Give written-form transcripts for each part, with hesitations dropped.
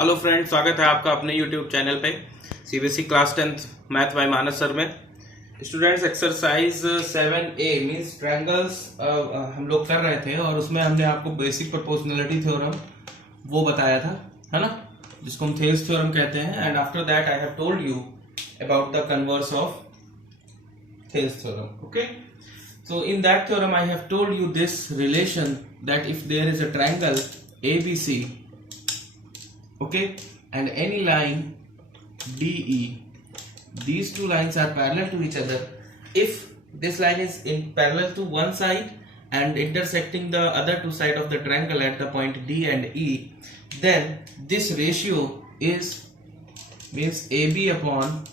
Hello friend, स्वागत है आपका अपने यूट्यूब चैनल पे CBSE class 10th math by Manas sir में। Students, exercise 7A means triangles हम लोग कर रहे थे और उसमें हमने आपको बेसिक प्रोपोर्शनलिटी थ्योरम वो बताया था, है ना, जिसको हम थेल्स थ्योरम कहते हैं। And after that I have told you about the converse of Thales theorem. Okay, so in that theorem I have told you this relation that if there is a triangle ABC, okay, and any line DE, these two lines are parallel to each other. If this line is in parallel to one side and intersecting the other two sides of the triangle at the point D and E, then this ratio is means AB upon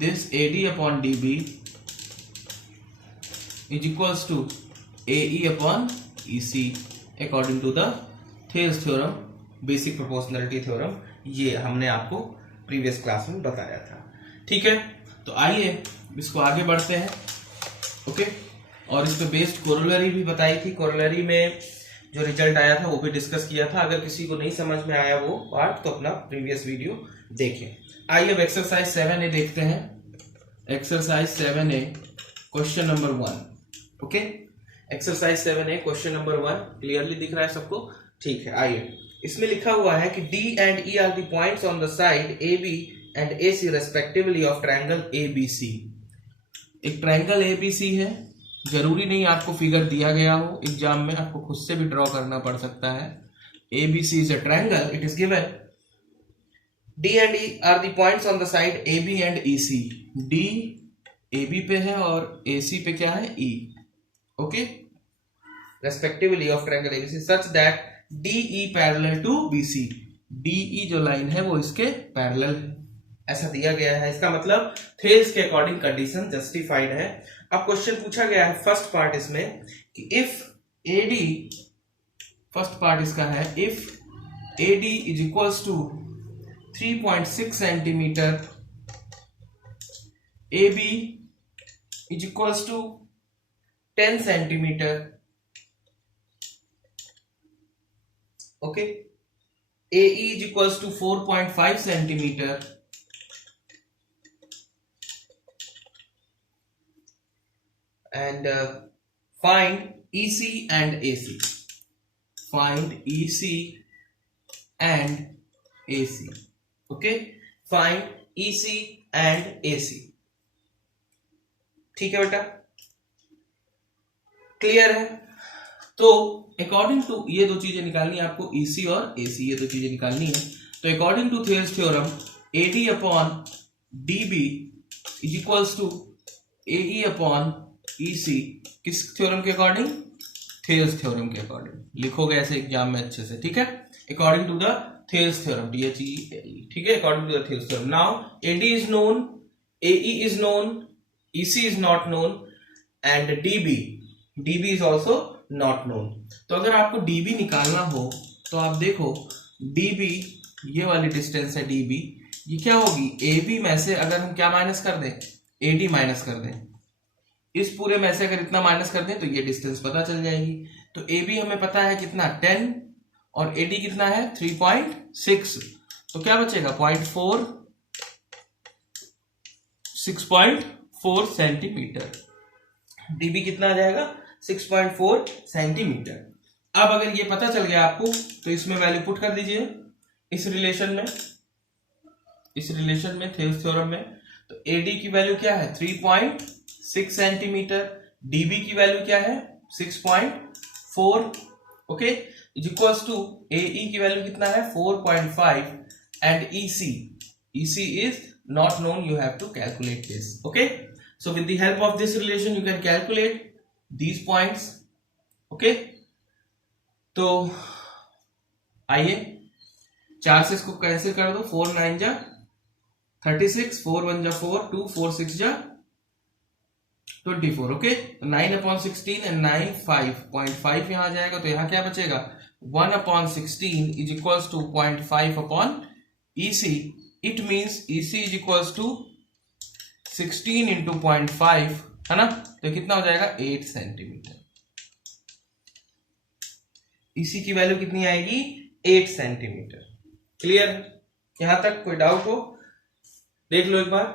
this AD upon DB is equals to AE upon EC according to the Thales theorem, basic proportionality theorem. ये हमने आपको previous class में बताया था। ठीक है, तो आइए इसको आगे बढ़ते हैं। ओके, और इस पे बेस्ड कोरोलरी भी बताई थी। कोरोलरी में जो रिजल्ट आया था वो भी डिस्कस किया था। अगर किसी को नहीं समझ में आया वो पार्ट तो अपना प्रीवियस वीडियो देखें। आइए अब एक्सरसाइज 7A देखते हैं। Exercise 7A question number 1। Okay, exercise 7A question number 1 clearly दिख रहा है सबको? ठीक है, आइए। इसमें लिखा हुआ है कि D and E are the points on the side AB and AC respectively of triangle ABC। एक ट्रायंगल ABC है, जरूरी नहीं आपको फिगर दिया गया हो, एग्जाम में आपको खुद से भी ड्रॉ करना पड़ सकता है। ABC is a triangle, it is given D and E are the points on the side AB and EC। D AB पे है और AC पे क्या है? E। Okay, respectively of triangle ABC such that DE parallel to BC। DE जो line है वो इसके पैरेलल है, ऐसा दिया गया है। इसका मतलब थेल्स के अकॉर्डिंग कंडीशन जस्टिफाइड है। अब क्वेश्चन पूछा गया है फर्स्ट पार्ट इसमें कि इफ AD, फर्स्ट पार्ट इसका है if AD is equals to 3.6 centimetre, AB is equals to 10 centimetre, okay, AE is equals to 4.5 centimeter and find EC and AC। Find EC and AC। okay, find EC and AC। ठीक है बेटा, clear है? तो according to ये दो चीजें निकालनी है आपको, EC और AC, ये दो चीजें निकालनी है। तो according to Thales theorem AD upon DB is equals to AE upon EC। किस थ्योरम के अकॉर्डिंग? थेल्स थ्योरम के अकॉर्डिंग। लिखोगे ऐसे एग्जाम में अच्छे से, ठीक है? According to the Thales theorem, DHELE, ठीक है, according to the Thales theorem. Now AD is known, AE is known, EC is not known and DB is also not known. तो अगर आपको DB निकालना हो तो आप देखो DB, ये वाली डिस्टेंस है DB, ये क्या होगी? AB में से अगर हम क्या माइनस कर दें? AD माइनस कर दें। इस पूरे में से अगर इतना माइनस कर दें तो ये डिस्टेंस पता चल जाएगी। तो AB हमें पता है कितना, 10, और AD कितना है? 3.6। तो क्या बचेगा? 0.4, 6.4 सेंटीमीटर। DB कितना आ जाएगा? 6.4 सेंटीमीटर। अब अगर ये पता चल गया आपको तो इसमें वैल्यू पुट कर दीजिए इस रिलेशन में थेल्स थ्योरम में। तो AD की वैल्यू क्या है? 3.6 सेंटीमीटर। DB की वैल्यू क्या है? 6.4। Okay, is equals to AE की वैल्यू कितना है? 4.5 and EC is not known, you have to calculate this. Okay, so with the help of this relation you can calculate these points। okay, तो आइए 4 से इसको cancel कर दो। 4 9 जा 36, 4 1 जा 4, 2 4 6 जा 24। ओके, 9 अपॉन 16 एंड 9 5.5 यहां आ जाएगा। तो यहां क्या बचेगा? 1 upon 16 is equals to 0.5 upon EC। It means EC is equals to 16 into 0.5, है ना? तो कितना हो जाएगा? 8 सेंटीमीटर। इसी की वैल्यू कितनी आएगी? 8 सेंटीमीटर। क्लियर? यहां तक कोई डाउट हो देख लो एक बार।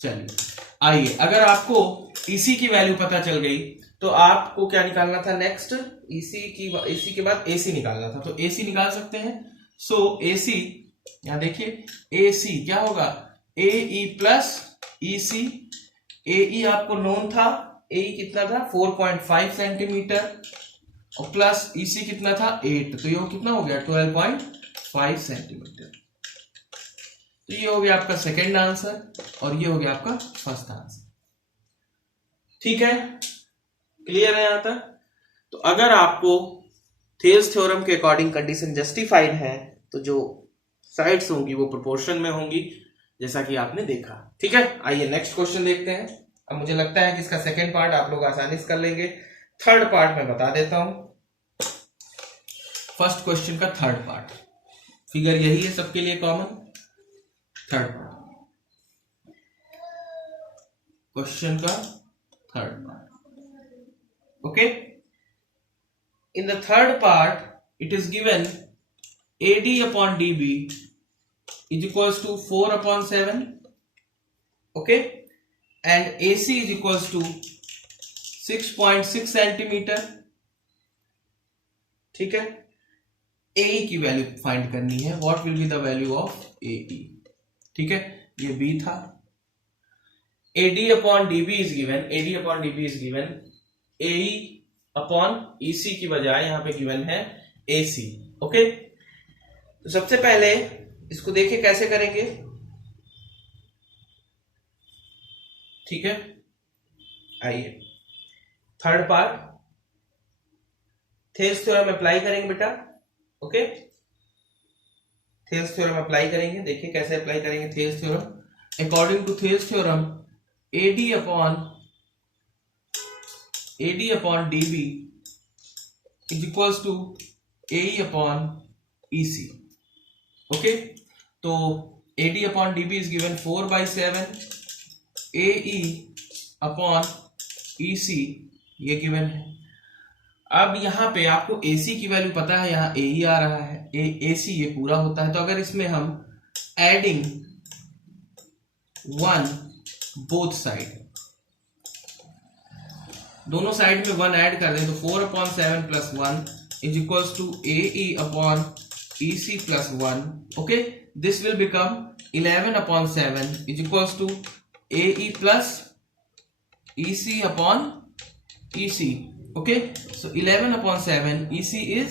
चलिए आइए, अगर आपको EC की वैल्यू पता चल गई तो आपको क्या निकालना था नेक्स्ट? EC के बाद AC निकालना था, तो AC निकाल सकते हैं। सो AC यहां देखिए, AC क्या होगा? AE plus EC। AE आपको नोन था, AE कितना था? 4.5 सेंटीमीटर और प्लस EC कितना था? 8, तो ये कितना हो गया? 12.5 सेंटीमीटर। तो ये हो गया आपका सेकंड आंसर और ये हो गया आपका फर्स्ट आंसर। ठीक है, क्लियर है यहां तक? तो अगर आपको थेल्स थ्योरम के अकॉर्डिंग कंडीशन जस्टिफाइड है तो जो साइड्स होंगी वो प्रोपोर्शन में होंगी, जैसा कि आपने देखा। ठीक है, आइए नेक्स्ट क्वेश्चन देखते हैं। अब मुझे लगता है कि इसका सेकंड पार्ट आप लोग आसानी से कर लेंगे, थर्ड पार्ट मैं बता देता हूं। फर्स्ट क्वेश्चन का थर्ड पार्ट, फिगर यही है सबके लिए कॉमन। थर्ड पार्ट, क्वेश्चन का third part. Okay, in the third part it is given AD upon DB is equals to 4/7, okay, and AC is equals to 6.6 centimetre. ठीक है, AE की value find करनी है। What will be the value of AE? ठीक है, ये B था। AD upon DB is given, AD upon DB is given, AE upon EC की बजाय यहां पे गिवन है AC। ओके, तो सबसे पहले इसको देखिए कैसे करेंगे। ठीक है, आइए third part, Thales theorem apply करेंगे बेटा। ओके, थेल्स थ्योरम अप्लाई करेंगे। देखिए कैसे अप्लाई करेंगे Thales theorem. According to Thales theorem AD upon DB is equals to AE upon EC। Okay, तो AD upon DB is given 4/7, AE upon EC ये given है। अब यहां पे आपको AC की वैल्यू पता है, यहां AE आ रहा है, AC ये पूरा होता है। तो अगर इसमें हम एडिंग 1 बोथ साइड, दोनों साइड में 1 ऐड कर दें तो 4/7 plus 1 is equals to AE upon EC plus 1, okay, this will become 11/7 is equals to AE plus EC upon EC, okay, so 11/7 EC is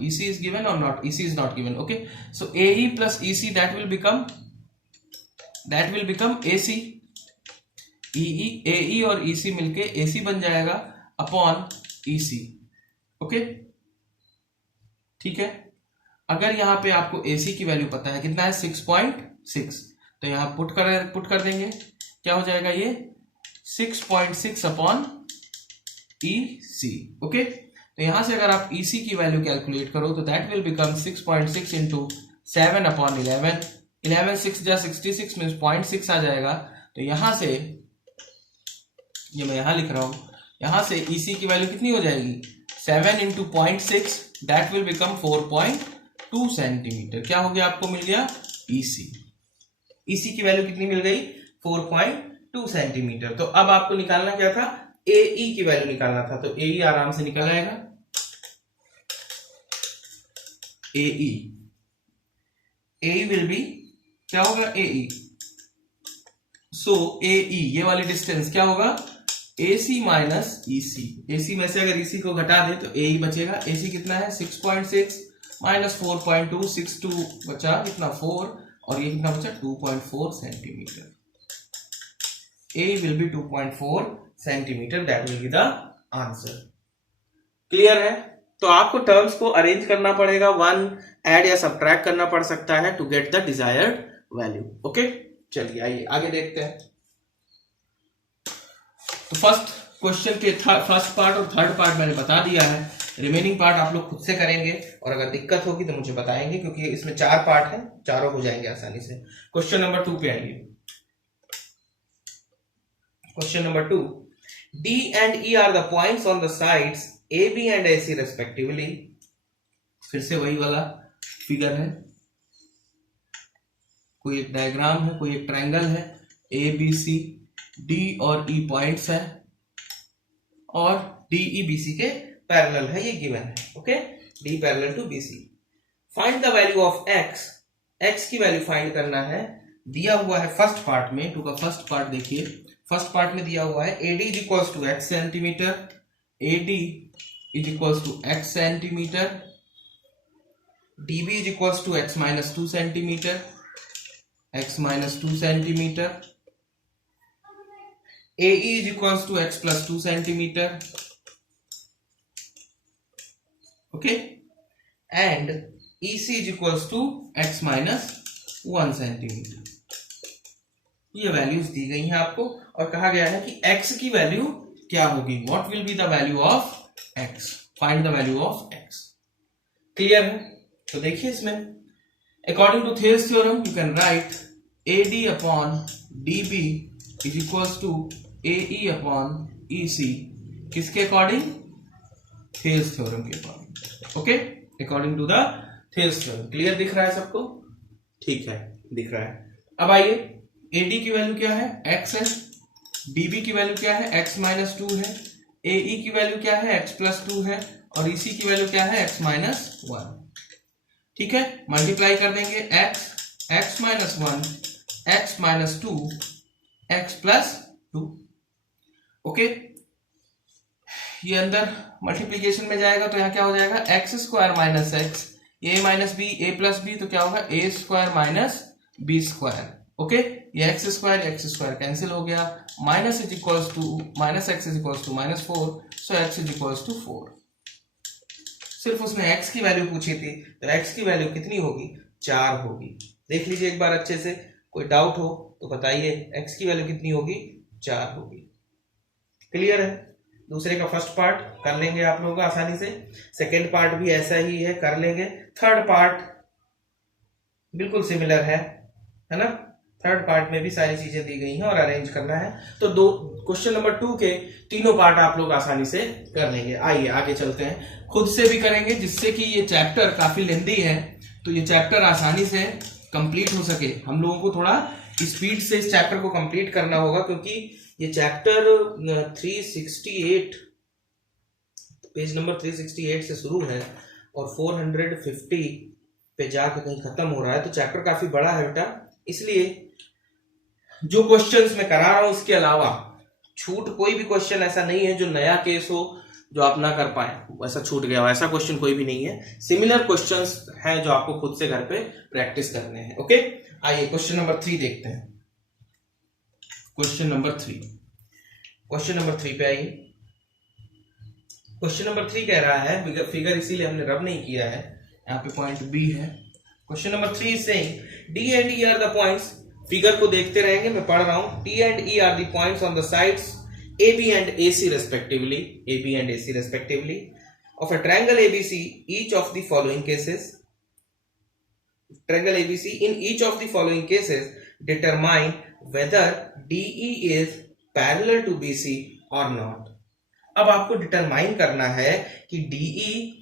EC is given or not? EC is not given, okay, so AE plus EC that will become AC। AE और EC मिलके AC बन जाएगा upon EC। Okay, ठीक है, अगर यहां पे आपको AC की वैल्यू पता है कितना है? 6.6, तो यहां पुट कर देंगे, क्या हो जाएगा? ये 6.6 अपॉन EC। ओके, तो यहां से अगर आप EC की वैल्यू कैलकुलेट करो तो दैट विल बिकम 6.6 इंटू 7/11। 11 6 जा 66 मीन्स 0.6 आ जाएगा। तो यहां से ये मैं यहां लिख रहा हूं, यहां से EC की वैल्यू कितनी हो जाएगी? 7 into 0.6 that will become 4.2 centimetre. क्या हो गया? आपको मिल गया EC की वैल्यू कितनी मिल गई? 4.2 सेंटीमीटर। तो अब आपको निकालना क्या था? AE की वैल्यू निकालना था। तो AE आराम से निकल आएगा। AE विल बी, क्या होगा? AE, सो AE ये वाली डिस्टेंस क्या होगा? AC minus EC। AC में से अगर EC को घटा दें तो AE बचेगा। AC कितना है? 6.6 माइनस 4.2, 6 2 बचा कितना? 4, और ये कितना बचा? 2.4 centimetre. AE will be 2.4 centimetre, that will be the answer. Clear है? तो आपको टर्म्स को अरेंज करना पड़ेगा, 1 ऐड या सब्ट्रैक्ट करना पड़ सकता है to get the desired value. Okay, चलिए आइए आगे देखते हैं। तो फर्स्ट क्वेश्चन के फर्स्ट पार्ट और थर्ड पार्ट मैंने बता दिया है, रिमेनिंग पार्ट आप लोग खुद से करेंगे और अगर दिक्कत होगी तो मुझे बताएंगे, क्योंकि इसमें 4 पार्ट हैं, चारों हो जाएंगे आसानी से। क्वेश्चन नंबर 2 पे आइए। Question number 2, D and E are the points on the sides AB and AC respectively फिर से वही वाला फिगर है, कोई एक डायग्राम है, कोई एक ट्रायंगल है, ए बी सी डी और ई पॉइंट्स है और डी ई बी सी के पैरेलल है, ये गिवन है। Okay, D parallel to B C. Find the value of x, x की वैल्यू फाइंड करना है। दिया हुआ है फर्स्ट पार्ट में, टू का फर्स्ट पार्ट देखिए, फर्स्ट पार्ट में दिया हुआ है AD is equals to x centimetre, AD is equals to x centimetre, DB is equals to x minus 2 centimetre, x minus 2 centimeter, AE is equals to x plus 2 centimeter, okay, and EC is equals to x minus 1 centimeter. ये values दी गई हैं आपको और कहा गया है कि x की वैल्यू क्या होगी, what will be the value of x, find the value of x। Clear है? तो देखिए इसमें according to Thales theorem you can write AD upon DB is equals to AE upon EC, किसके according? Thales theorem के according. Okay, according to the Thales theorem। Clear दिख रहा है सबको? ठीक है, दिख रहा है। अब आइए, AD की वैल्यू क्या है? x है, DB की वैल्यू क्या है? x माइनस 2 है, AE की वैल्यू क्या है? x प्लस 2 है और EC की वैल्यू क्या है? x minus 1। ठीक है, मल्टीप्लाई कर देंगे x minus 1, x minus 2, x plus 2। Okay, ये अंदर मल्टीप्लीकेशन में जाएगा तो यहाँ क्या हो जाएगा? X square minus x, a minus b, a plus b, तो क्या होगा? A square minus b square. Okay, ये एक्स स्क्वायर कैंसिल हो गया, minus is equals to minus x is equals to minus 4, so x is equals to 4। सिर्फ उसने x की value पूछी थी, तो x की वैल्यू कितनी होगी? 4 होगी। देख लीजिए एक बार अच्छे से, कोई डाउट हो तो बताइए, x की वैल्यू कितनी होगी? 4 होगी। क्लियर है? दूसरे का फर्स्ट पार्ट कर लेंगे आप लोग आसानी से, सेकेंड पार्ट भी ऐसा ही है, कर लेंगे। थर्ड पार्ट बिल्कुल सिमिलर है ना? थर्ड पार्ट में भी सारी चीजें दी गई हैं और अरेंज करना है, तो दो क्वेश्चन नंबर 2 के तीनों पार्ट आप लोग आसानी से कर लेंगे। आइए आगे चलते हैं, खुद से भी करेंगे जिससे कि ये चैप्टर काफी लेंदी है, तो ये चैप्टर आसानी से कंप्लीट हो सके। हम लोगों को थोड़ा स्पीड से इस चैप्टर को कंप्लीट करना होगा, क्योंकि ये चैप्टर 368 पेज नंबर 368 से शुरू है और 450 पे जाकर कहीं खत्म हो रहा है, तो चैप्टर काफी बड़ा है बेटा। इसलिए जो क्वेश्चंस मैं करा रहा हूं उसके अलावा छूट कोई भी क्वेश्चन ऐसा नहीं है जो नया केस हो जो आप ना कर पाए, ऐसा छूट गया हो, ऐसा क्वेश्चन कोई भी नहीं है। सिमिलर क्वेश्चंस हैं जो आपको खुद से घर पे प्रैक्टिस करने हैं। ओके, आइए क्वेश्चन नंबर 3 देखते हैं। क्वेश्चन नंबर 3 पे आइए। क्वेश्चन नंबर 3 कह रहा है, फिगर इसीलिए हमने रब नहीं किया है, यहाँ पे पॉइंट बी है। Question number 3 is saying D and E R the points, figure को देखते रहेंगे, मैं पढ़ रहा हूं। D and E R the points on the sides AB and AC respectively of a triangle ABC, each of the following cases, triangle ABC, in each of the following cases determine whether DE is parallel to BC or not। अब आपको determine करना है कि DE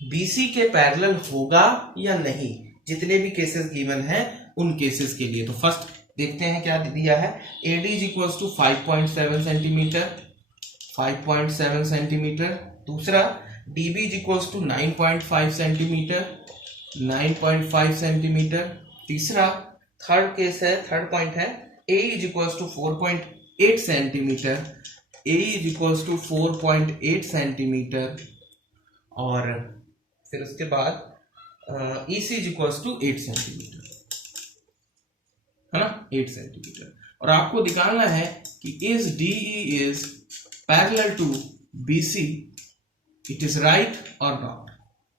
BC के parallel होगा या नहीं, जितने भी केसेस गिवन हैं उन केसेस के लिए। तो फर्स्ट देखते हैं क्या दिया है। AD is equals to 5.7 centimetre, दूसरा DB is equals to 9.5 centimetre, तीसरा थर्ड केस है, थर्ड पॉइंट है AE is equals to 4.8 centimetre, AE is equals to 4.8 centimetre, और फिर उसके बाद EC is equals to 8 centimetre, है ना, 8 सेंटीमीटर। और आपको दिखाना है कि is DE is parallel to BC, it is right और नॉट।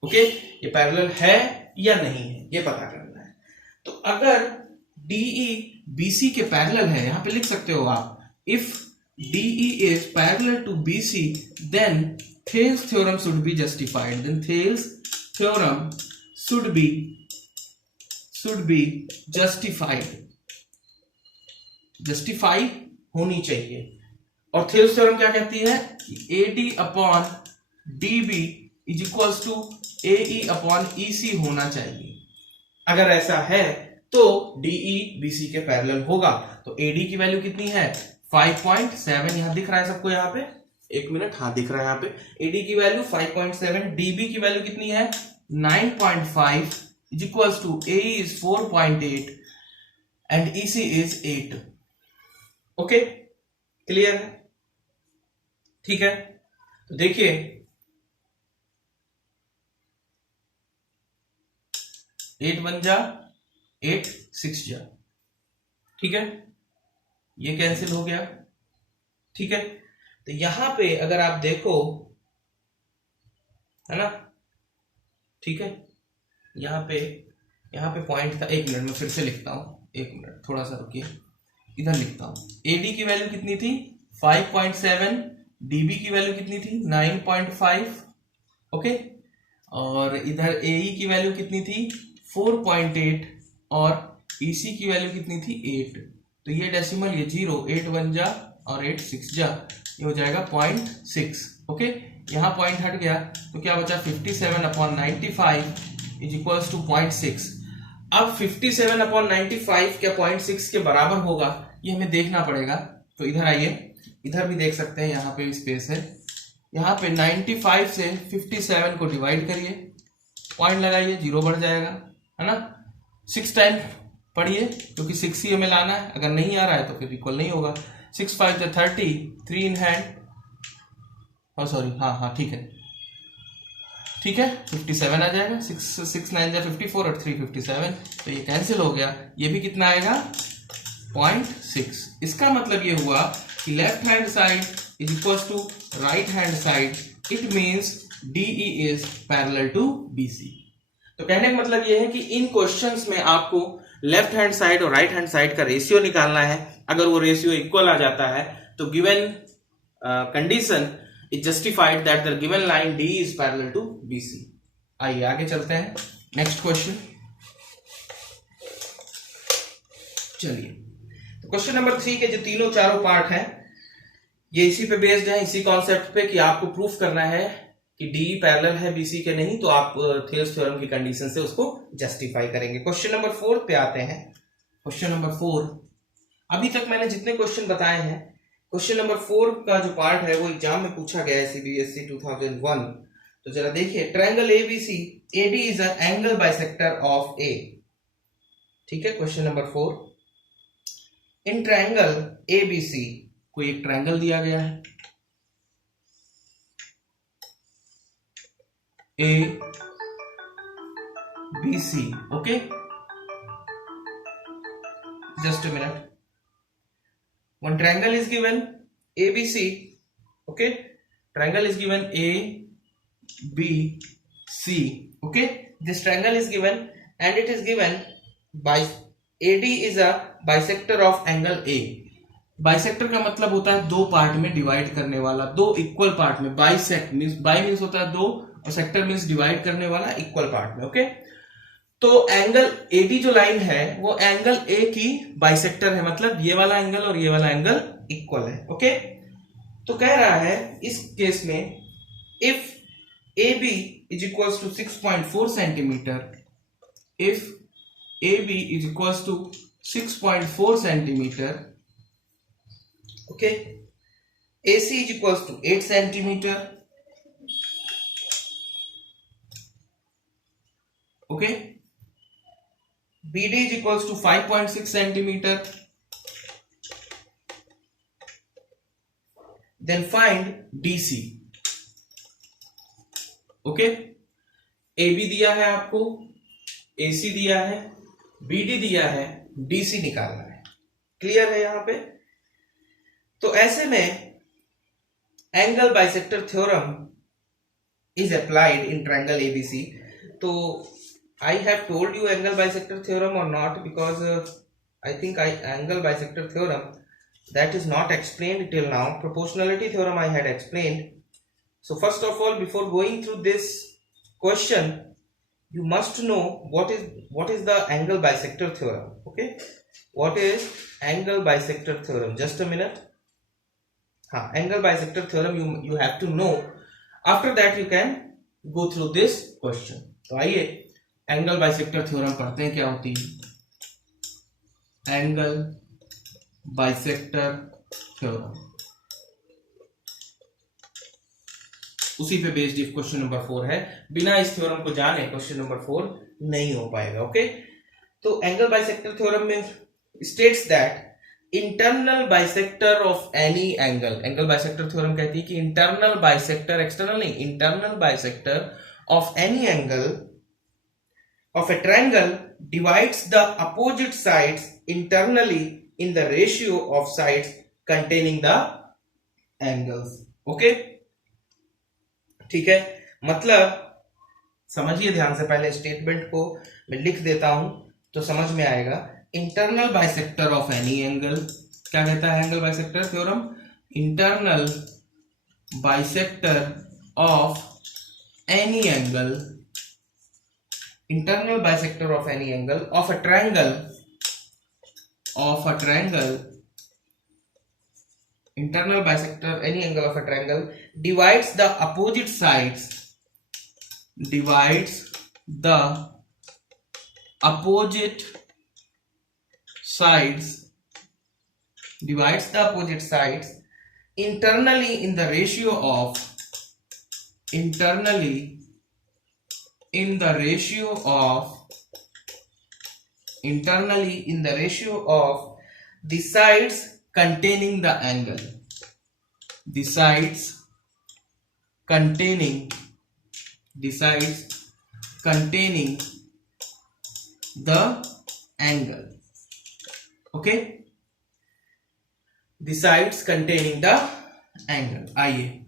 ओके, ये पैरेलल है या नहीं है ये पता करना है। तो अगर DE BC के पैरेलल है, यहां पे लिख सकते हो आप, if DE is parallel to BC then Thales theorem should be justified, then Thales theorem should be justified, justify होनी चाहिए। और थेल्स थ्योरम क्या कहती है कि AD upon DB is equals to AE upon EC होना चाहिए। अगर ऐसा है तो DE BC के पैरेलल होगा। तो AD की वैल्यू कितनी है 5.7, यहां दिख रहा है सबको, यहाँ पे एक मिनट, हाँ दिख रहा है यहाँ पे। AD की वैल्यू 5.7, DB की वैल्यू कितनी है 9.5 is equals to AE is 4.8 and EC is 8। Okay, clear है? ठीक है, तो देखिए 8 1 जा 8 6 जा, ठीक है, ये कैंसिल हो गया। ठीक है, तो यहां पे अगर आप देखो, है ना, ठीक है, यहां पे पॉइंट था, एक मिनट में फिर से लिखता हूं, एक मिनट थोड़ा सा रुकिए, इधर लिखता हूं। AD की वैल्यू कितनी थी 5.7, DB की वैल्यू कितनी थी 9.5, ओके, और इधर AE की वैल्यू कितनी थी 4.8 और EC की वैल्यू कितनी थी 8। तो ये डेसिमल, ये 0, 8 1 जा और 8 6 जा, ये हो जाएगा 0.6। ओके, यहाँ पॉइंट हट गया तो क्या बचा 57/95 इज इक्वल्स टू 0.6। अब 57/95 क्या 0.6 के बराबर होगा, ये हमें देखना पड़ेगा। तो इधर आइए, इधर भी देख सकते हैं, यहाँ पे स्पेस है, यहाँ पे 95 से 57 को डिवाइड करिए, पॉइंट लगाइए, 0 बढ़ जाएगा, है ना। 6 टाइम पढ़िए क्योंकि 6 ही हमें लाना है, अगर नहीं आ रहा है तो फिर इक्वल नहीं होगा। 6 5 जा 30, 3 इन हैंड, और सॉरी, हाँ ठीक है, ठीक है, 57 आ जाएगा। 6 9 जा 54 और 3 57, तो ये कैंसिल हो गया। ये भी कितना आएगा 0.6। इसका मतलब ये हुआ कि left hand side is equal to right hand side, it means DE is parallel to BC। तो कहने का मतलब ये है कि इन क्वेश्चंस में आपको लेफ्ट हैंड साइड और राइट हैंड साइड का रेशियो निकालना है। अगर वो रेशियो इक्वल आ जाता है तो given condition is justified that the given line DE is parallel to BC। आइए आगे चलते हैं, नेक्स्ट क्वेश्चन। चलिए, तो क्वेश्चन नंबर 3 के जो तीनों चारों पार्ट हैं ये इसी पे बेस्ड है, इसी कॉन्सेप्ट पे कि आपको प्रूफ करना है कि DE पैरेलल है BC के नहीं, तो आप थेल्स थ्योरम की कंडीशन से उसको जस्टिफाई करेंगे। क्वेश्चन नंबर 4 पे आते हैं। क्वेश्चन नंबर 4, अभी तक मैंने जितने क्वेश्चन बताए हैं, क्वेश्चन नंबर 4 का जो पार्ट है वो एग्जाम में पूछा गया है CBSE 2001। तो जरा देखिए, triangle ABC, AD is an angle bisector of A। ठीक है, क्वेश्चन नंबर 4, इन ट्रायंगल ABC कोई एक ट्रायंगल दिया गया है ABC, okay, just a minute, one triangle is given ABC, okay, triangle is given ABC, okay, this triangle is given and it is given by AD is a bisector of angle A। Bisector का मतलब होता है दो part में divide करने वाला, दो equal part में। बाइसेक्ट मींस, बाई मींस होता है दो और सेक्टर मींस डिवाइड करने वाला इक्वल पार्ट में। ओके, तो एंगल AD जो लाइन है वो एंगल A की बाइसेक्टर है, मतलब ये वाला एंगल और ये वाला एंगल इक्वल है। ओके, तो कह रहा है इस केस में if AB is equals to 6.4 centimetre, if AB is equals to 6.4 centimetre, okay, AC is equals to 8 centimeter, okay, BD is equals to 5.6 centimeter, then find DC। okay, AB दिया है आपको, AC दिया है, BD दिया है, DC निकालना है। Clear है यहाँ पे? तो ऐसे में angle bisector theorem is applied in triangle ABC। तो I have told you angle bisector theorem और not, because I think angle bisector theorem that is not explained till now. Proportionality theorem I had explained. So first of all, before going through this question, you must know what is the angle bisector theorem. Okay, what is angle bisector theorem? Just a minute. Angle bisector theorem you have to know. After that you can go through this question. तो आइए angle bisector theorem पढ़ते हैं, क्या होती है angle bisector theorem. उसी पे based if question number 4 है, बिना इस थ्योरम को जाने क्वेश्चन नंबर 4 नहीं हो पाएगा। ओके, तो एंगल बाइसेक्टर थ्योरम में states that internal bisector of any angle, angle bisector theorem कहती है कि इंटरनल बाइसेक्टर, एक्सटर्नल नहीं, internal bisector of any angle of A triangle divides the opposite sides internally in the ratio of sides containing the angles. Okay, ठीक है, मतलब समझिए ध्यान से, पहले स्टेटमेंट को मैं लिख देता हूं तो समझ में आएगा। Internal bisector of any angle, क्या कहता है angle bisector theorem? Internal bisector of any angle, internal bisector of any angle of a triangle, internal bisector any angle of a triangle divides the opposite sides, divides the opposite sides internally in the ratio of, internally in the ratio of the sides containing the angle, the sides containing the angle। Okay, the sides containing the angle। आइए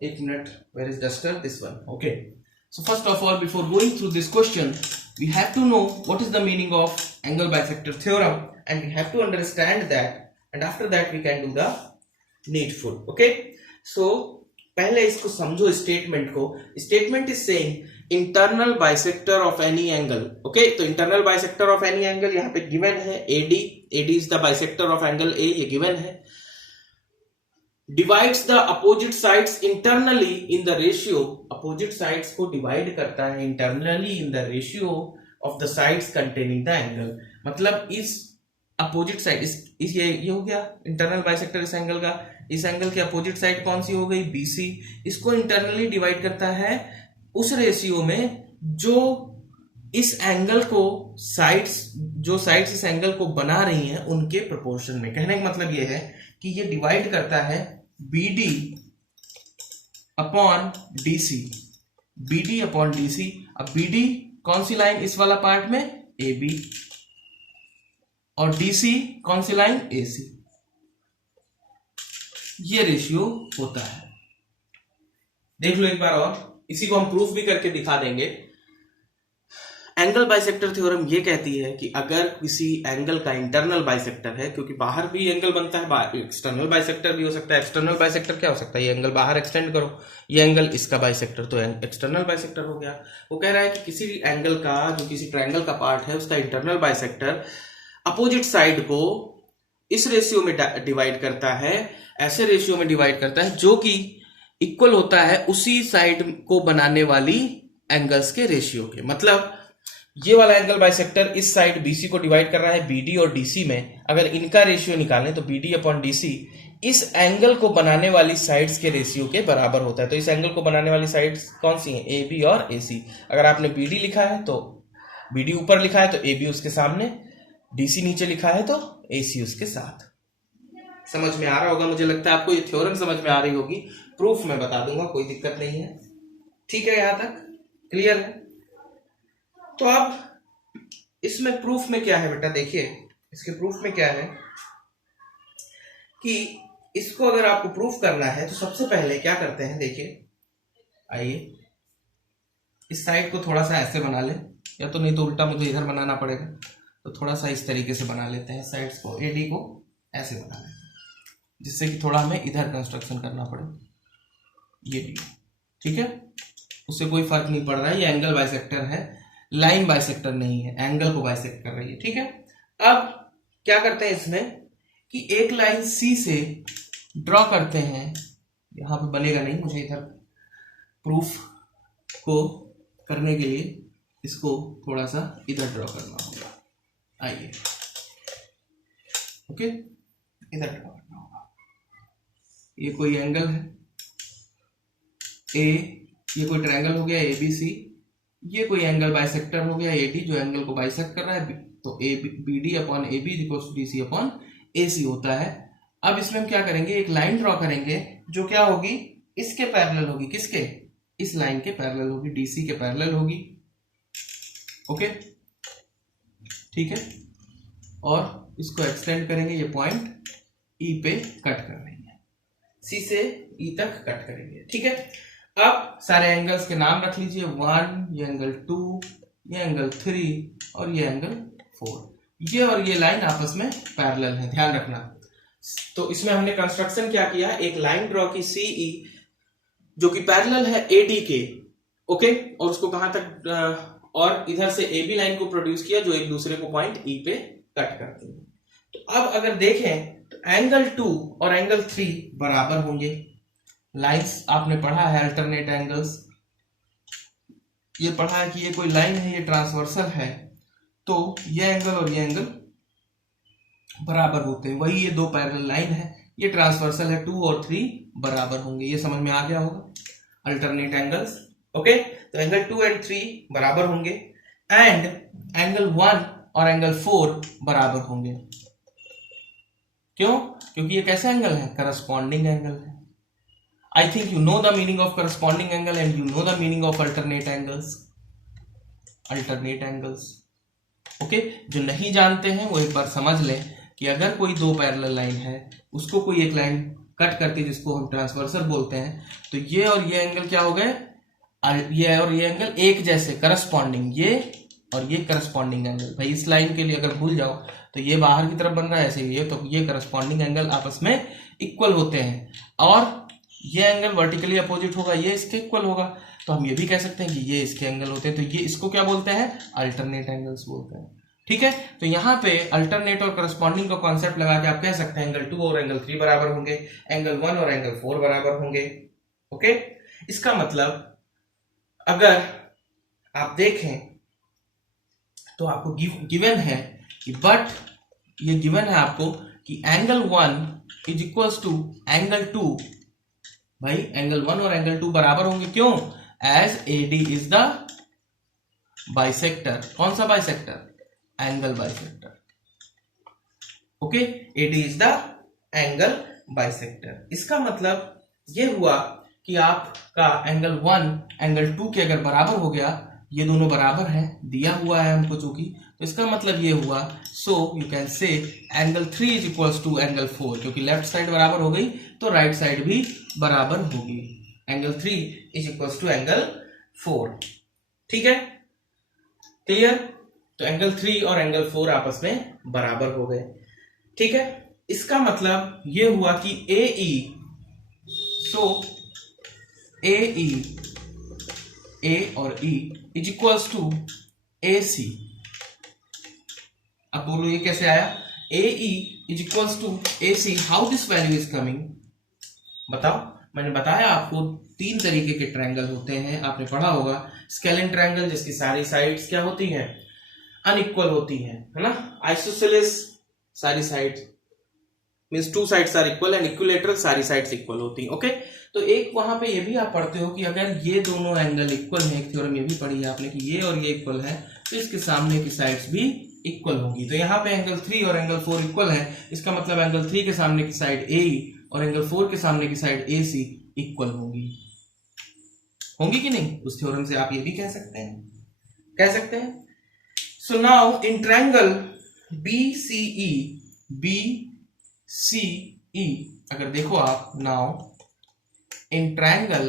एक minute, where is duster? This one। okay, so first of all, before going through this question, we have to know what is the meaning of angle bisector theorem, and we have to understand that, and after that we can do the needful। okay, so पहले इसको समझो statement को। Statement is saying internal bisector of any angle. Okay, तो internal bisector of any angle यहाँ पे given है AD is the bisector of angle A, ये given है। Divides the opposite sides internally in the ratio, opposite sides को divide करता है internally in the ratio of the sides containing the angle. मतलब इस अपोजिट साइड, इस ये हो गया इंटरनल बाइसेक्टर इस एंगल का, इस एंगल की अपोजिट साइड कौन सी हो गई? BC। इसको इंटरनली डिवाइड करता है उस रेशियो में जो इस एंगल को साइड्स, जो साइड्स इस एंगल को बना रही हैं उनके प्रोपोर्शन में। कहने का मतलब ये है कि ये डिवाइड करता है BD upon DC, BD upon DC। अब BD कौन सी लाइन? इस वाला पार्ट में AB, और DC कौन सी लाइन? AC। ये रेशियो होता है। देख लो एक बार और, इसी को हम प्रूफ भी करके दिखा देंगे। एंगल बाइसेक्टर थ्योरम ये कहती है कि अगर किसी एंगल का इंटरनल बाइसेक्टर है, क्योंकि बाहर भी एंगल बनता है, एक्सटर्नल बाइसेक्टर भी हो सकता है। एक्सटर्नल बाइसेक्टर क्या हो सकता है? ये एंगल बाहर एक्सटेंड करो, ये एंगल इसका बाइसेक्टर, तो एक्सटर्नल बाइसेक्टर हो गया। वो कह रहा है कि किसी भी एंगल का, जो किसी ट्रायंगल का पार्ट है, उसका इंटरनल बाइसेक्टर अपोजिट साइड को इस रेशियो में डिवाइड करता है, ऐसे रेशियो में डिवाइड करता है जो कि इक्वल होता है उसी साइड को बनाने वाली एंगल्स के रेशियो के। मतलब ये वाला एंगल बाइसेक्टर इस साइड BC को डिवाइड कर रहा है BD और DC में। अगर इनका रेशियो निकालें तो BD अपॉन DC इस एंगल को बनाने वाली साइड्स के रेशियो के बराबर होता है। तो इस एंगल को बनाने वाली साइड्स कौन सी हैं? AB और AC। अगर आपने BD लिखा है तो BD ऊपर लिखा है तो AB उसके सामने, DC नीचे लिखा है तो AC उसके साथ। समझ में आ रहा होगा, मुझे लगता है आपको ये थ्योरम समझ में आ रही होगी। प्रूफ मैं बता दूंगा, कोई दिक्कत नहीं है। ठीक है, यहां तक क्लियर है? तो अब इसमें प्रूफ में क्या है बेटा? देखिए इसके प्रूफ में क्या है कि इसको अगर आपको प्रूफ करना है तो सबसे पहले क्या करते हैं, देखिए आइए इस साइड को थोड़ा सा ऐसे बना ले, या तो नहीं तो उल्टा मुझे इधर बनाना पड़ेगा, तो थोड़ा सा इस तरीके से बना लेते हैं। साइड्स को AD को ऐसे बना लेते हैं जिससे कि थोड़ा हमें इधर कंस्ट्रक्शन करना पड़े, ये भी ठीक है। उससे कोई फर्क नहीं पड़ रहा है, ये एंगल बाइसेक्टर है, लाइन बाइसेक्टर नहीं है, एंगल को बाइसेक्ट कर रही है। ठीक है, अब क्या करते हैं इसमें कि एक लाइन C से ड्रॉ करते हैं, यहां पे बनेगा नहीं, मुझे इधर प्रूफ को करने के लिए इसको थोड़ा सा इधर ड्रॉ करना होगा। आइए, ओके, इधर ड्रॉ करना होगा। ये कोई एंगल है ए, ये कोई ट्रायंगल हो गया ABC, ये कोई एंगल बाइसेक्टर हो गया AD जो एंगल को बाइसेक्ट कर रहा है, तो BD upon AB equals to DC upon AC होता है। अब इसमें हम क्या करेंगे, एक लाइन ड्रॉ करेंगे जो क्या होगी, इसके पैरेलल होगी। किसके? इस लाइन के पैरेलल होगी, DC के पैरेलल होगी। ओके, ठीक है, और इसको एक्सटेंड करेंगे, ये पॉइंट E पे कट कर देंगे, C से E तक कट करेंगे। ठीक है, अब सारे एंगल्स के नाम रख लीजिए, 1, ये एंगल 2, ये एंगल 3 और ये एंगल 4। ये और ये लाइन आपस में पैरेलल है, ध्यान रखना। तो इसमें हमने कंस्ट्रक्शन क्या किया, एक लाइन ड्रॉ की CE जो कि पैरेलल है AD के, ओके, और उसको कहां तक, और इधर से AB लाइन को प्रोड्यूस किया जो एक दूसरे को पॉइंट E पे कट करते हैं। तो अब अगर देखें तो एंगल 2 और एंगल 3 बराबर होंगे। लाइंस आपने पढ़ा है, अल्टरनेट एंगल्स, ये पढ़ा है कि ये कोई लाइन है, ये ट्रांसवर्सल है, तो ये एंगल और ये एंगल बराबर होते हैं। वही ये दो पैरेलल लाइन है, ये ट्रांसवर्सल है, 2 और 3 बराबर होंगे। ये समझ में आ गया होगा, अल्टरनेट एंगल्स। ओके, तो एंगल 2 एंड 3 बराबर होंगे एंड एंगल 1 और एंगल 4 बराबर होंगे। क्यों? क्योंकि ये कैसा एंगल है, करस्पॉन्डिंग एंगल है। I think you know the meaning of corresponding angle and you know the meaning of alternate angles. Alternate angles. Okay? जो नहीं जानते हैं वो एक बार समझ लें कि अगर कोई दो पैरेलल लाइन है, उसको कोई एक लाइन कट करके जिसको हम ट्रांसवर्सल बोलते हैं, तो ये और ये एंगल क्या हो गए, ये और ये एंगल एक जैसे करस्पॉन्डिंग, ये और ये करस्पॉन्डिंग एंगल। भाई इस लाइन के लिए अगर भूल जाओ तो ये बाहर की तरफ बन रहा है ऐसे, ये तो ये करस्पॉन्डिंग एंगल आपस में इक्वल होते हैं, और ये एंगल वर्टिकली अपोजिट होगा, ये इसके इक्वल होगा। तो हम ये भी कह सकते हैं कि ये इसके एंगल होते हैं, तो ये इसको क्या बोलते हैं, अल्टरनेट एंगल्स बोलते हैं। ठीक है, तो यहाँ पे अल्टरनेट और करस्पॉन्डिंग का कॉन्सेप्ट लगा के आप कह सकते हैं एंगल 2 और एंगल 3 बराबर होंगे, एंगल 1 और एंगल 4 बराबर होंगे। ओके, इसका मतलब अगर आप देखें तो आपको गिवन है कि, बट ये गिवन है आपको कि angle 1 is equals to angle 2। भाई एंगल 1 और एंगल 2 बराबर होंगे, क्यों? As AD is the bisector. कौन सा bisector? Angle bisector. Okay, AD is the angle bisector. इसका मतलब ये हुआ कि आपका एंगल 1 एंगल 2 के अगर बराबर हो गया, ये दोनों बराबर है, दिया हुआ है हमको चूंकि, तो इसका मतलब ये हुआ, so you can say angle 3 is equals to angle 4, क्योंकि लेफ्ट साइड बराबर हो गई तो राइट साइड भी बराबर होगी। Angle 3 is equals to angle 4। ठीक है, क्लियर? तो एंगल 3 और एंगल 4 आपस में बराबर हो गए। ठीक है, इसका मतलब ये हुआ कि AE, सो AE, A और E is equals to AC। अब बोलो ये कैसे आया, AE is equals to AC, how this value is coming? बताओ। मैंने बताया आपको 3 तरीके के ट्रायंगल होते हैं, आपने पढ़ा होगा। स्केलिन ट्रायंगल जिसकी सारी साइड्स क्या होती हैं, अनइक्वल होती हैं, है ना। आइसोसेलेस सारी sides means 2 sides are equal and equilateral सारी साइड्स इक्वल होती हैं। ओके, तो एक वहां पे ये भी आप पढ़ते हो कि अगर ये दोनों एंगल इक्वल है, एक थ्योरम ये भी पढ़ी है आपने कि ये और ये इक्वल है, तो इसके सामने की साइड्स भी इक्वल होंगी। तो यहाँ पे एंगल 3 और एंगल 4 इक्वल है, इसका मतलब एंगल 3 के सामने की साइड AE और एंगल 4 के सामने की साइड AC इक्वल होंगी। होंगी कि नहीं? उस थ्योरम से आप ये भी कह सकते हैं। So now in triangle BCE, अगर देखो आप, नाउ इन ट्रायंगल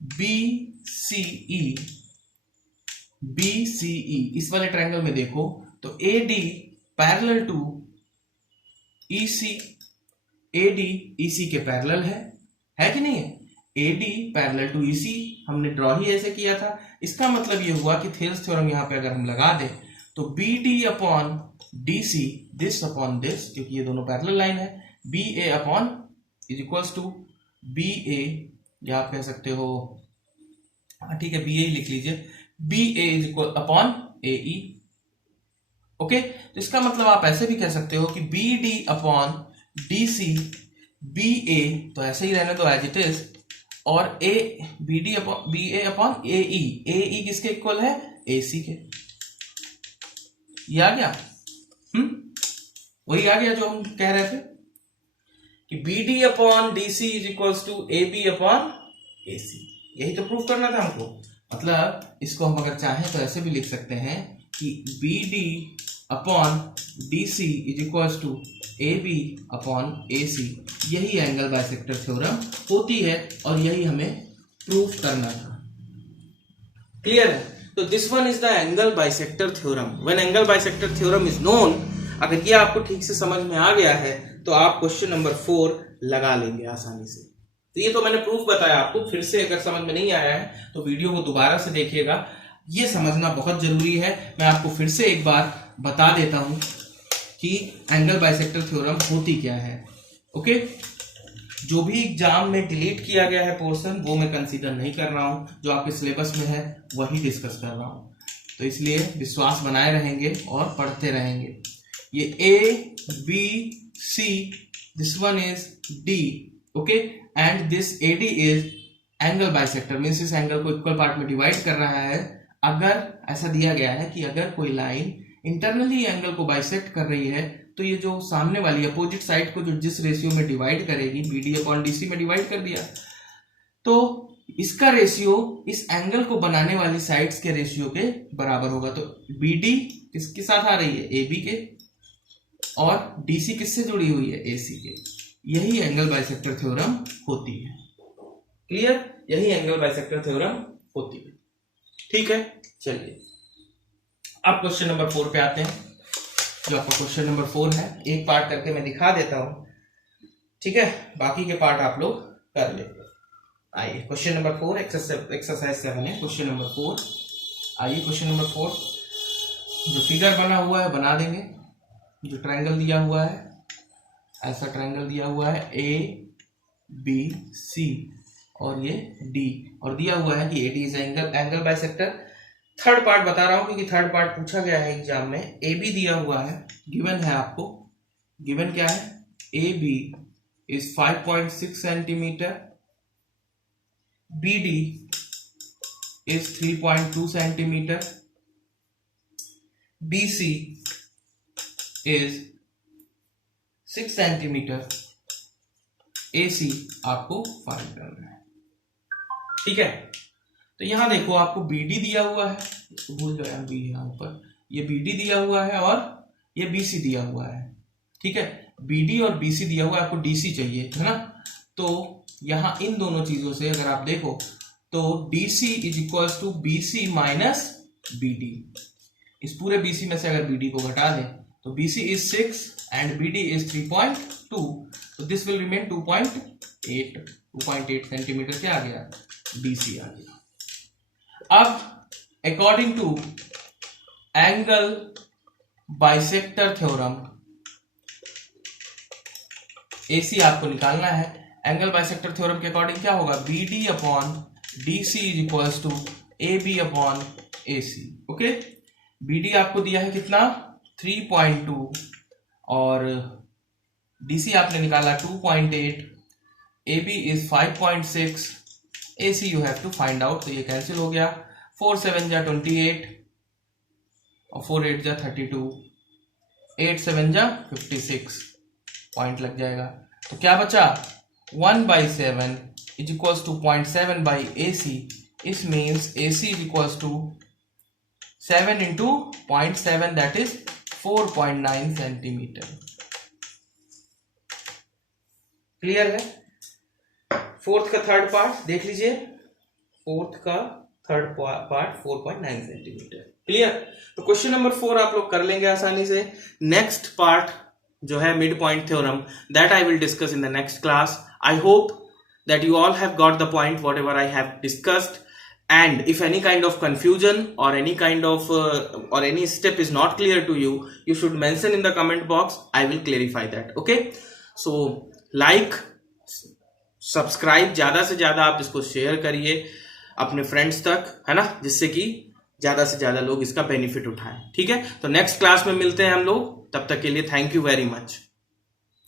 BCE, इस वाले ट्रायंगल में देखो तो AD parallel to EC, AD EC के पैरेलल है कि नहीं है? AD पैरेलल टू EC हमने ड्रॉ ही ऐसे किया था। इसका मतलब ये हुआ कि थेल्स थ्योरम यहाँ पे अगर हम लगा दें तो BD upon DC, this upon this, क्योंकि ये दोनों पैरेलल लाइन है, BA upon is equals to BA, या आप कह सकते हो ठीक है, बी ए लिख लीजिए, B A is equal upon A E. Okay, तो इसका मतलब आप ऐसे भी कह सकते हो कि b D upon D c b a, तो ऐसे ही रहने दो एज इट इज, और a b D upon b a upon A e किसके इक्वल है, ए सी के। ये आ गया, वही आ गया जो हम कह रहे थे कि b D upon D C is equals to A B upon A c. यही तो प्रूव करना था हमको। मतलब इसको हम अगर चाहें तो ऐसे भी लिख सकते हैं कि b D upon D C is equals to A B upon A c. यही एंगल बाइसेक्टर थ्योरम होती है और यही हमें प्रूव करना था। क्लियर है? तो this one is the angle bisector theorem. When angle bisector theorem is known, अगर ये आपको ठीक से समझ में आ गया है तो आप क्वेश्चन नंबर 4 लगा लेंगे आसानी से। तो ये तो मैंने प्रूफ बताया आपको। फिर से अगर समझ में नहीं आया है तो वीडियो को दोबारा से देखिएगा, ये समझना बहुत जरूरी है। मैं आपको फिर से एक बार बता देता हूं कि एंगल बाइसेक्टर थ्योरम होती क्या है। ओके, जो भी एग्जाम में डिलीट किया गया है पोर्शन वो मैं कंसीडर नहीं कर रहा हूं, जो आपके सिलेबस में है वही डिस्कस कर रहा हूं। तो इसलिए विश्वास बनाए रहेंगे और पढ़ते रहेंगे। ये A B C, this one is D, okay, and this A D is angle bisector, means इस एंगल को इक्वल पार्ट में डिवाइड कर रहा है। अगर ऐसा दिया गया है कि अगर कोई लाइन इंटरनली एंगल को बाइसेक्ट कर रही है तो ये जो सामने वाली अपोजिट साइड को जो जिस रेशियो में डिवाइड करेगी, B D upon D C में डिवाइड कर दिया, तो इसका रेशियो इस एंगल को बनाने वाली साइड्स के रेशियो के बराबर होगा। तो बी डी किसके साथ आ रही है, ए बी के, और डी सी किससे जुड़ी हुई है, ए सी के। यही एंगल बाइसेक्टर थ्योरम होती है। क्लियर? यही एंगल बाइसेक्टर थ्योरम होती है। ठीक है, चलिए अब क्वेश्चन नंबर 4 पे आते हैं। जो आपका क्वेश्चन नंबर 4 है, एक पार्ट करके मैं दिखा देता हूं, ठीक है, बाकी के पार्ट आप लोग कर लेंगे। आइए क्वेश्चन नंबर 4, एक्सरसाइज 7 है क्वेश्चन नंबर 4। आइए क्वेश्चन नंबर 4, जो फिगर बना हुआ है बना देंगे। जो ट्रायंगल दिया हुआ है, ऐसा ट्रायंगल दिया हुआ है ए बी सी और ये डी, और दिया हुआ है कि ए D is angle bisector. Third part बता रहा हूं क्योंकि थर्ड पार्ट पूछा गया है एग्जाम में। ए बी दिया हुआ है, गिवन है आपको, गिवन क्या है, a B is 5.6 centimetre, b d is 3.2 centimetre, b c is 6 centimetre, a c आपको फाइंड करना है। ठीक है, तो यहां देखो आपको बीडी दिया हुआ है, इसको भूल जाए बी यहां पर, ये बीडी दिया हुआ है और ये बीसी दिया हुआ है। ठीक है, बीडी और बीसी दिया हुआ है, आपको डीसी चाहिए है ना। तो यहां इन दोनों चीजों से अगर आप देखो तो DC is equals to BC minus BD. इस पूरे बीसी में से अगर बीडी को घटा दें तो BC is 6 and BD is 3.2, तो दिस विल रिमेन 2.8 सेंटीमीटर क्या आ गया, डीसी आ गया। अब according to angle bisector theorem, AC आपको निकालना है। एंगल बाइसेक्टर थ्योरम के अकॉर्डिंग क्या होगा, B D upon D C is equals to A B upon A C. Okay, B D आपको दिया है कितना, 3.2 और डी सी आपने निकाला 2.8, A B is 5.6, A C you have to find out. तो ये कैंसिल हो गया, 4 7 जा 28 और 4 8 जा 32, 8 7 जा 56 पॉइंट लग जाएगा। तो क्या बचा, 1/7 is equals to 0.7 by A C. इस means A C is equals to 7 into 0.7 that is 4.9 centimetre. Clear है? फोर्थ का थर्ड पार्ट देख लीजिए, फोर्थ का थर्ड पार्ट 4.9 सेंटीमीटर। क्लियर? तो क्वेश्चन नंबर 4 आप लोग कर लेंगे आसानी से। नेक्स्ट पार्ट जो है mid point theorem, that I will discuss in the next class. I hope that you all have got the point what ever I have discussed, and if any kind of confusion or any kind of or any step is not clear to you, you should mention in the comment box. I will clarify that. Okay, so like, subscribe, ज्यादा से ज्यादा आप इसको share करिए अपने friends तक, है ना, जिससे कि ज्यादा से ज्यादा लोग इसका बेनिफिट उठाएं। ठीक है, तो नेक्स्ट क्लास में मिलते हैं हम लोग, तब तक के लिए थैंक यू वेरी मच।